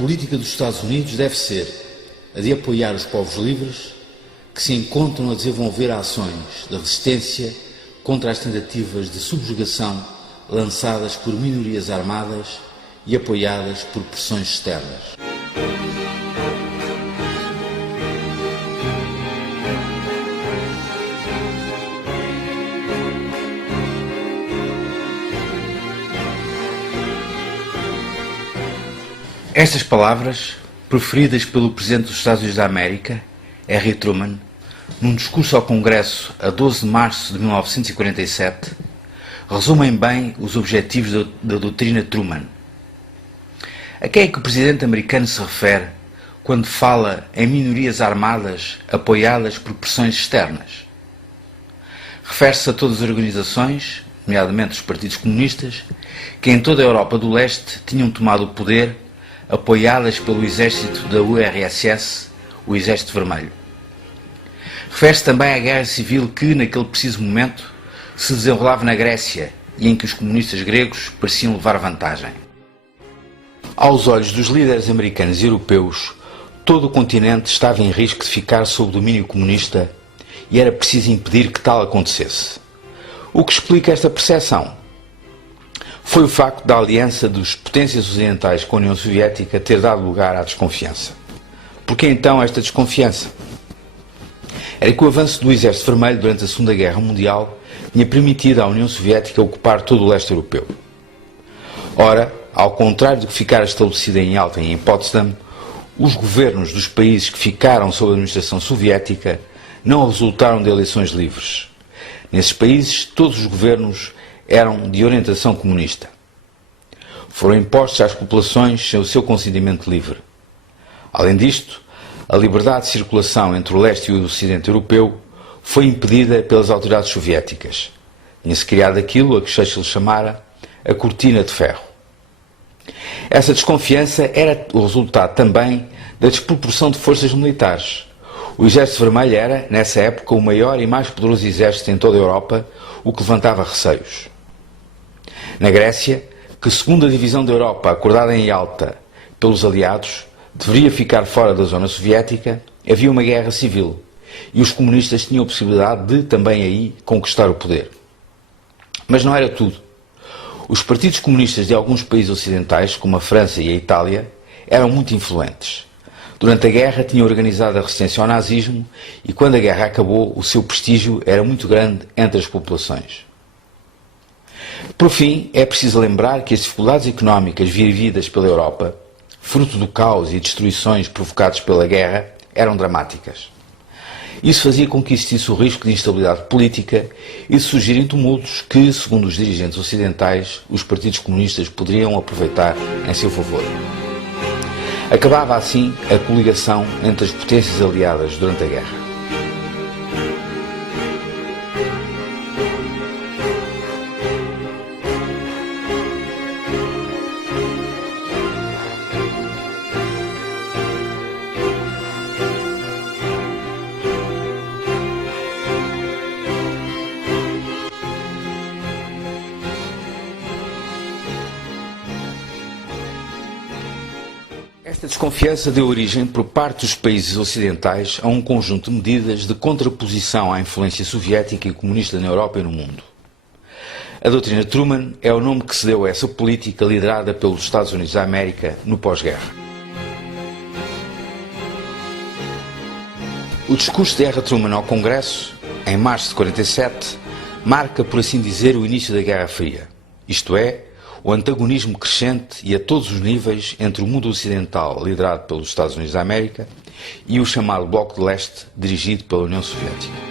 política dos Estados Unidos deve ser a de apoiar os povos livres que se encontram a desenvolver ações de resistência contra as tentativas de subjugação lançadas por minorias armadas e apoiadas por pressões externas. Estas palavras, proferidas pelo Presidente dos Estados Unidos da América, Harry Truman, num discurso ao Congresso a 12 de março de 1947, resumem bem os objetivos da doutrina Truman. A quem é que o Presidente americano se refere quando fala em minorias armadas apoiadas por pressões externas? Refere-se a todas as organizações, nomeadamente os partidos comunistas, que em toda a Europa do Leste tinham tomado o poder, apoiadas pelo exército da URSS, o Exército Vermelho. Refere-se também à guerra civil que, naquele preciso momento, se desenrolava na Grécia e em que os comunistas gregos pareciam levar vantagem. Aos olhos dos líderes americanos e europeus, todo o continente estava em risco de ficar sob domínio comunista e era preciso impedir que tal acontecesse. O que explica esta percepção foi o facto da aliança das potências ocidentais com a União Soviética ter dado lugar à desconfiança. Por que então esta desconfiança? Era que o avanço do Exército Vermelho durante a Segunda Guerra Mundial tinha permitido à União Soviética ocupar todo o leste europeu. Ora, ao contrário do que ficara estabelecido em Yalta e em Potsdam, os governos dos países que ficaram sob a administração soviética não resultaram de eleições livres. Nesses países, todos os governos eram de orientação comunista. Foram impostos às populações sem o seu consentimento livre. Além disto, a liberdade de circulação entre o leste e o ocidente europeu foi impedida pelas autoridades soviéticas. Tinha-se criado aquilo a que Churchill chamara a cortina de ferro. Essa desconfiança era o resultado também da desproporção de forças militares. O Exército Vermelho era, nessa época, o maior e mais poderoso exército em toda a Europa, o que levantava receios. Na Grécia, que segundo a divisão da Europa acordada em Yalta pelos aliados, deveria ficar fora da zona soviética, havia uma guerra civil e os comunistas tinham a possibilidade de, também aí, conquistar o poder. Mas não era tudo. Os partidos comunistas de alguns países ocidentais, como a França e a Itália, eram muito influentes. Durante a guerra tinham organizado a resistência ao nazismo e quando a guerra acabou, o seu prestígio era muito grande entre as populações. Por fim, é preciso lembrar que as dificuldades económicas vividas pela Europa, fruto do caos e destruições provocados pela guerra, eram dramáticas. Isso fazia com que existisse o risco de instabilidade política e de surgirem tumultos que, segundo os dirigentes ocidentais, os partidos comunistas poderiam aproveitar em seu favor. Acabava assim a coligação entre as potências aliadas durante a guerra. Esta desconfiança deu origem, por parte dos países ocidentais, a um conjunto de medidas de contraposição à influência soviética e comunista na Europa e no mundo. A doutrina Truman é o nome que se deu a essa política liderada pelos Estados Unidos da América no pós-guerra. O discurso de Harry Truman ao Congresso, em março de 1947, marca, por assim dizer, o início da Guerra Fria, isto é, o antagonismo crescente e a todos os níveis entre o mundo ocidental, liderado pelos Estados Unidos da América, e o chamado Bloco de Leste, dirigido pela União Soviética.